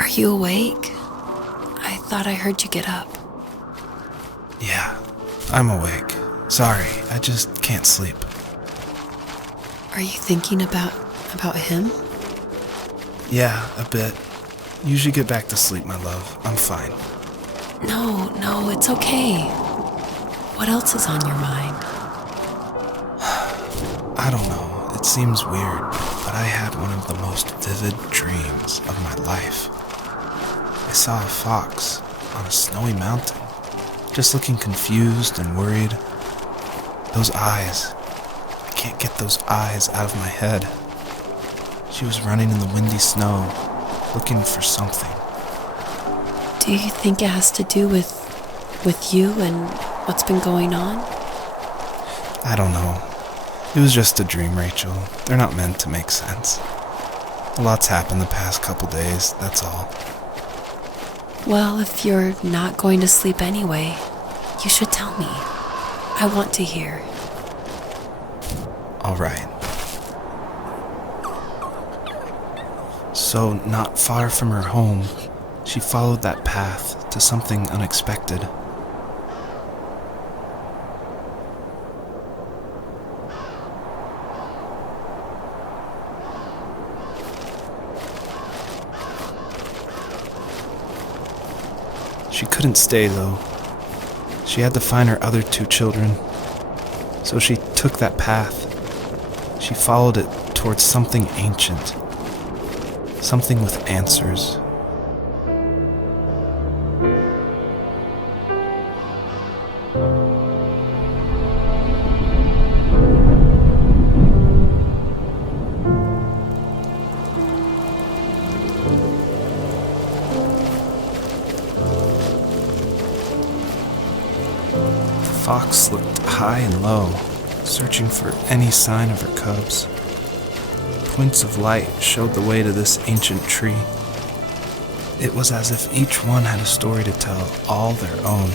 Are you awake? I thought I heard you get up. Yeah, I'm awake. Sorry, I just can't sleep. Are you thinking about him? Yeah, a bit. You should get back to sleep, my love. I'm fine. No, it's okay. What else is on your mind? I don't know. It seems weird, but I had one of the most vivid dreams of my life. I saw a fox on a snowy mountain, just looking confused and worried. Those eyes. I can't get those eyes out of my head. She was running in the windy snow, looking for something. Do you think it has to do with you and what's been going on? I don't know. It was just a dream, Rachel. They're not meant to make sense. A lot's happened the past couple days, that's all. Well, if you're not going to sleep anyway, you should tell me. I want to hear. All right. So, not far from her home, she followed that path to something unexpected. She couldn't stay, though. She had to find her other 2 children. So she took that path. She followed it towards something ancient. Something with answers. The fox looked high and low, searching for any sign of her cubs. Points of light showed the way to this ancient tree. It was as if each one had a story to tell, all their own.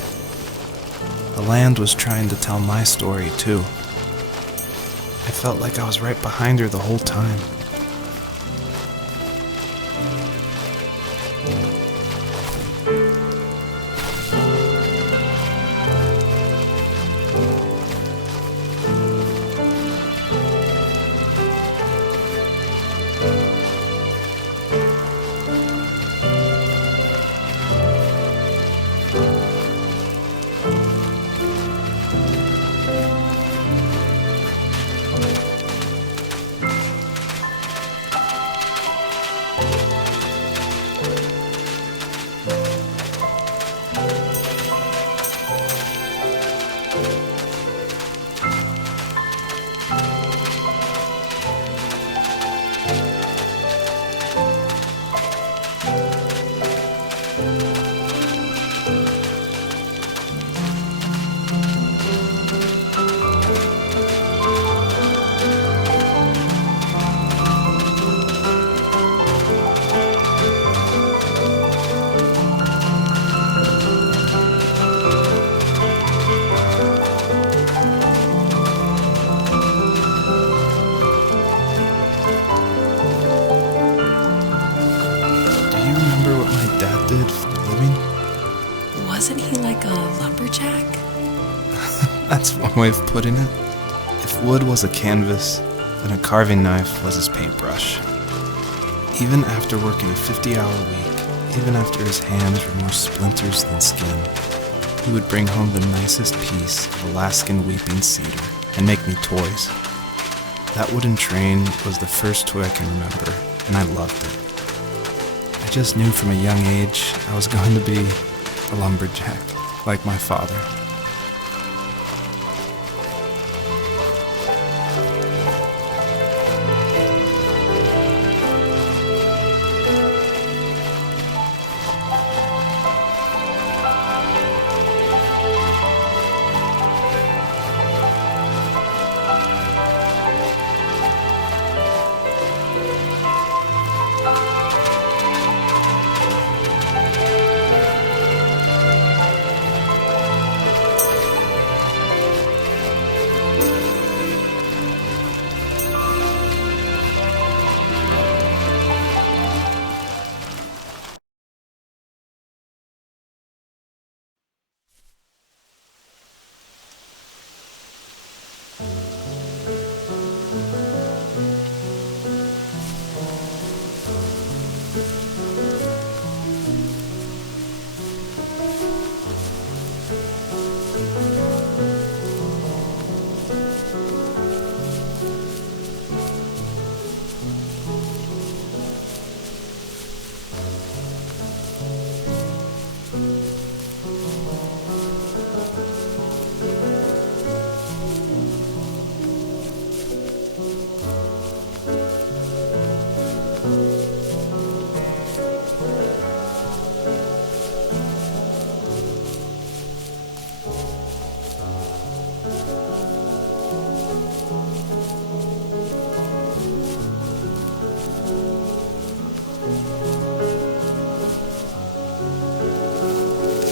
The land was trying to tell my story, too. I felt like I was right behind her the whole time. Dad did for a living? Wasn't he like a lumberjack? That's one way of putting it. If wood was a canvas, then a carving knife was his paintbrush. Even after working a 50-hour week, even after his hands were more splinters than skin, he would bring home the nicest piece of Alaskan weeping cedar and make me toys. That wooden train was the first toy I can remember, and I loved it. I just knew from a young age I was going to be a lumberjack, like my father.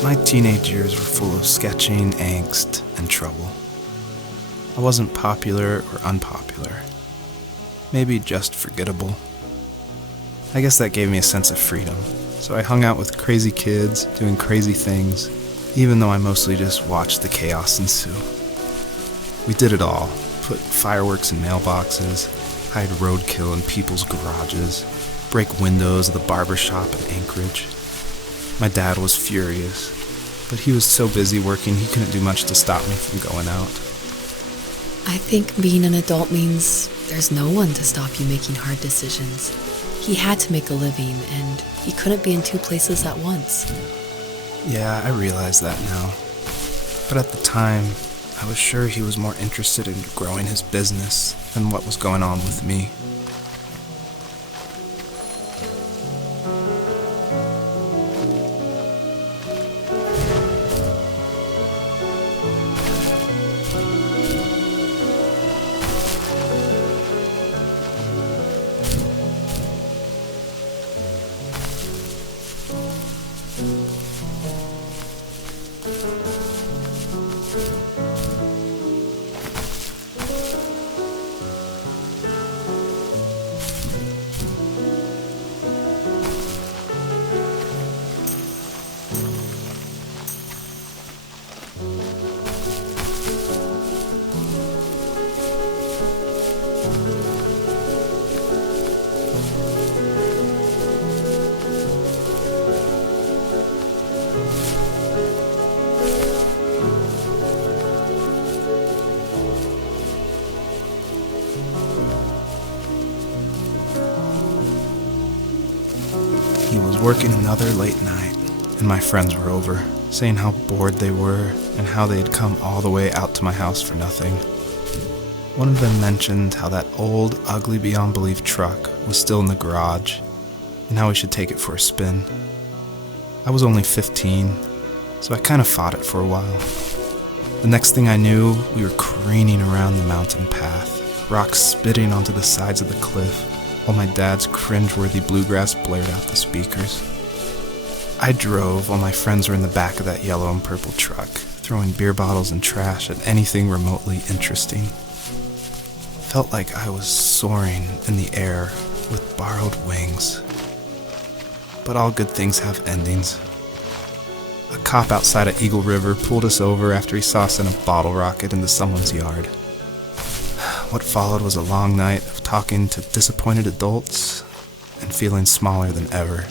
My teenage years were full of sketching, angst, and trouble. I wasn't popular or unpopular. Maybe just forgettable. I guess that gave me a sense of freedom, so I hung out with crazy kids, doing crazy things, even though I mostly just watched the chaos ensue. We did it all. Put fireworks in mailboxes, hide roadkill in people's garages, break windows of the barber shop in Anchorage. My dad was furious, but he was so busy working he couldn't do much to stop me from going out. I think being an adult means there's no one to stop you making hard decisions. He had to make a living, and he couldn't be in two places at once. Yeah, I realize that now. But at the time, I was sure he was more interested in growing his business than what was going on with me. He was working another late night, and my friends were over, saying how bored they were and how they had come all the way out to my house for nothing. One of them mentioned how that old, ugly beyond belief truck was still in the garage, and how we should take it for a spin. I was only 15, so I kind of fought it for a while. The next thing I knew, we were careening around the mountain path, rocks spitting onto the sides of the cliff, while my dad's cringeworthy bluegrass blared out the speakers. I drove while my friends were in the back of that yellow and purple truck, throwing beer bottles and trash at anything remotely interesting. Felt like I was soaring in the air with borrowed wings. But all good things have endings. A cop outside of Eagle River pulled us over after he saw us in a bottle rocket into someone's yard. What followed was a long night of talking to disappointed adults and feeling smaller than ever.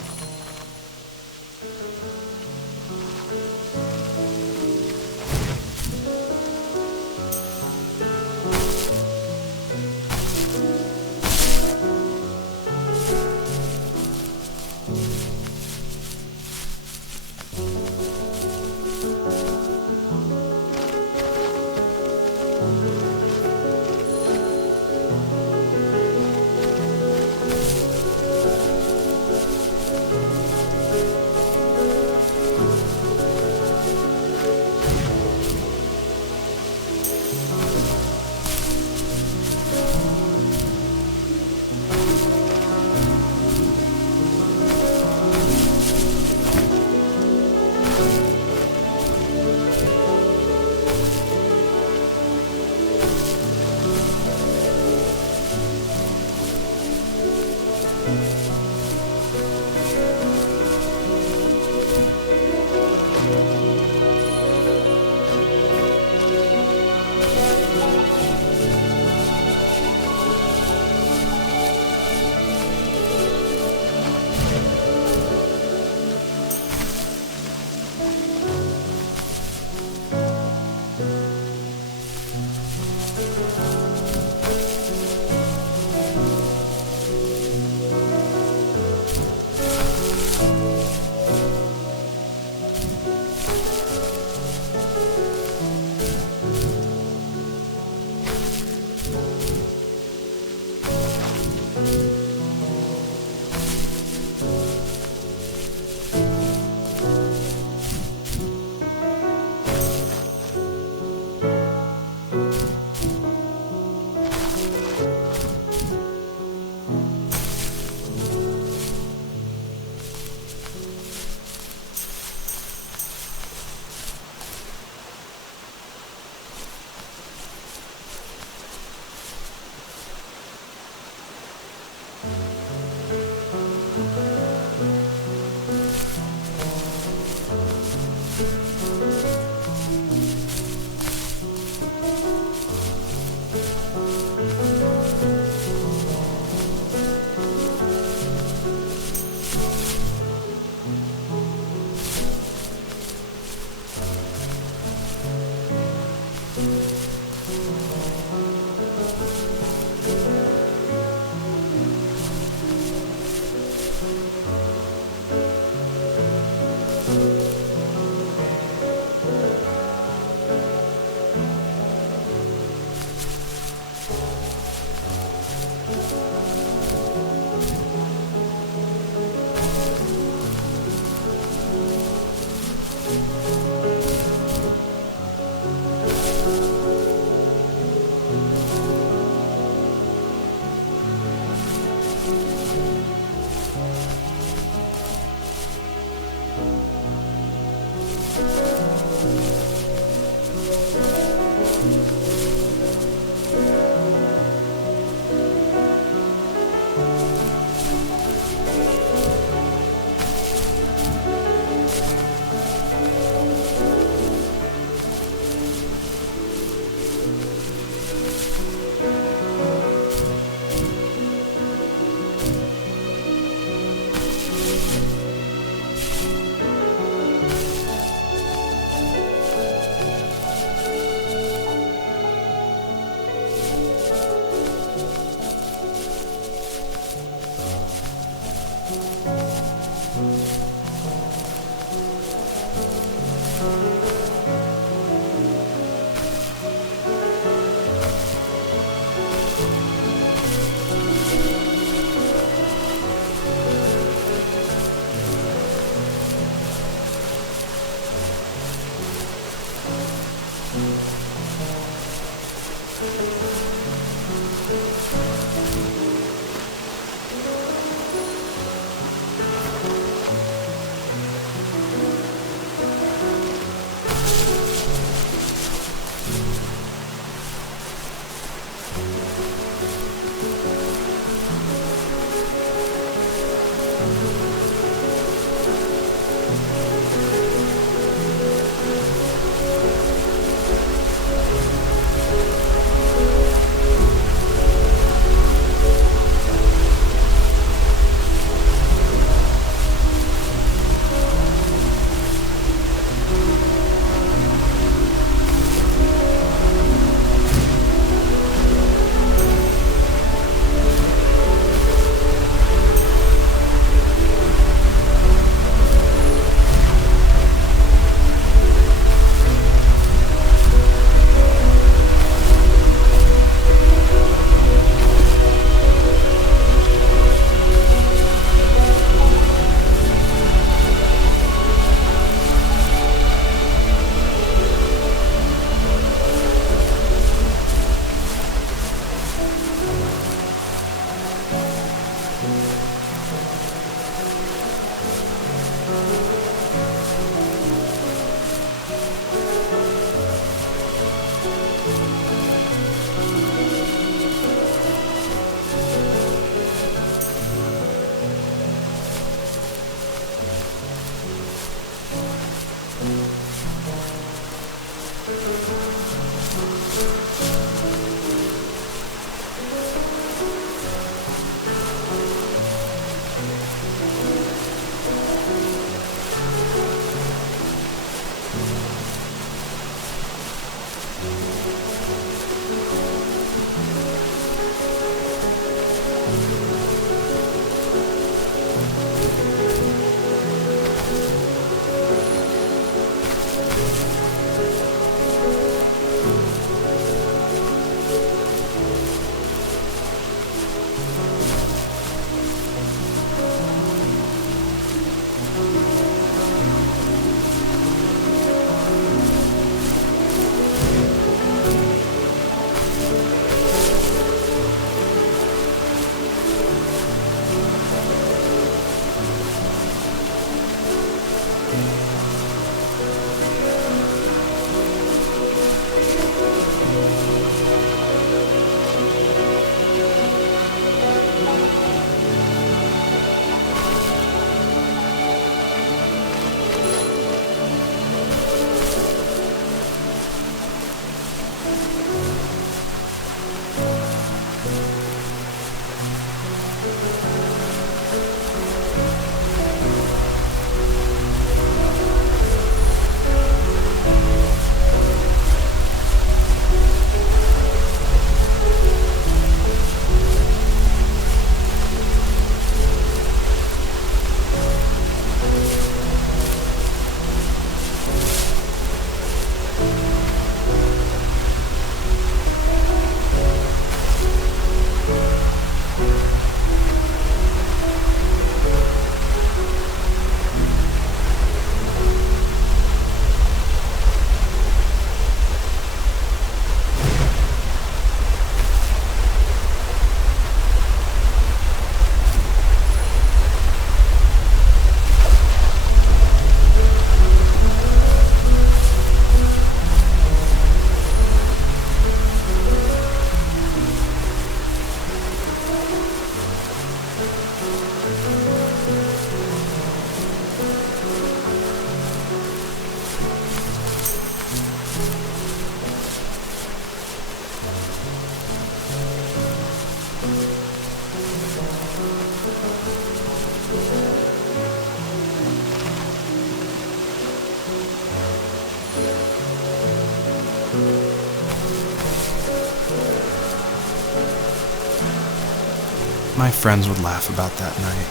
My friends would laugh about that night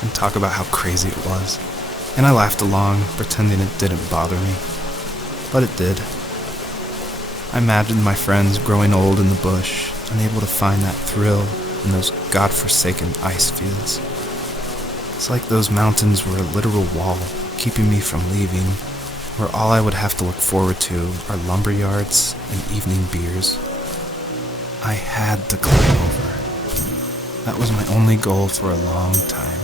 and talk about how crazy it was, and I laughed along, pretending it didn't bother me. But it did. I imagined my friends growing old in the bush, unable to find that thrill in those godforsaken ice fields. It's like those mountains were a literal wall, keeping me from leaving, where all I would have to look forward to are lumber yards and evening beers. I had to climb over. That was my only goal for a long time.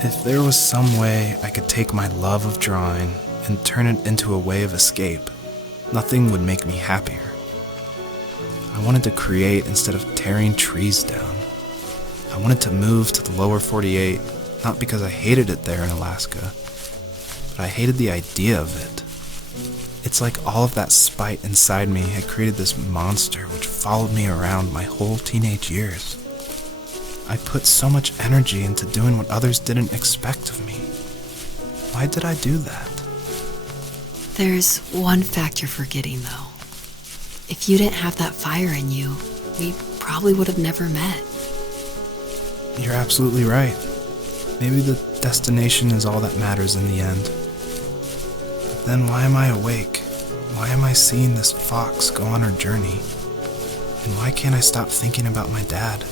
If there was some way I could take my love of drawing and turn it into a way of escape, nothing would make me happier. I wanted to create instead of tearing trees down. I wanted to move to the lower 48, not because I hated it there in Alaska, but I hated the idea of it. It's like all of that spite inside me had created this monster which followed me around my whole teenage years. I put so much energy into doing what others didn't expect of me. Why did I do that? There's one fact you're forgetting, though. If you didn't have that fire in you, we probably would have never met. You're absolutely right. Maybe the destination is all that matters in the end. But then why am I awake? Why am I seeing this fox go on her journey? And why can't I stop thinking about my dad?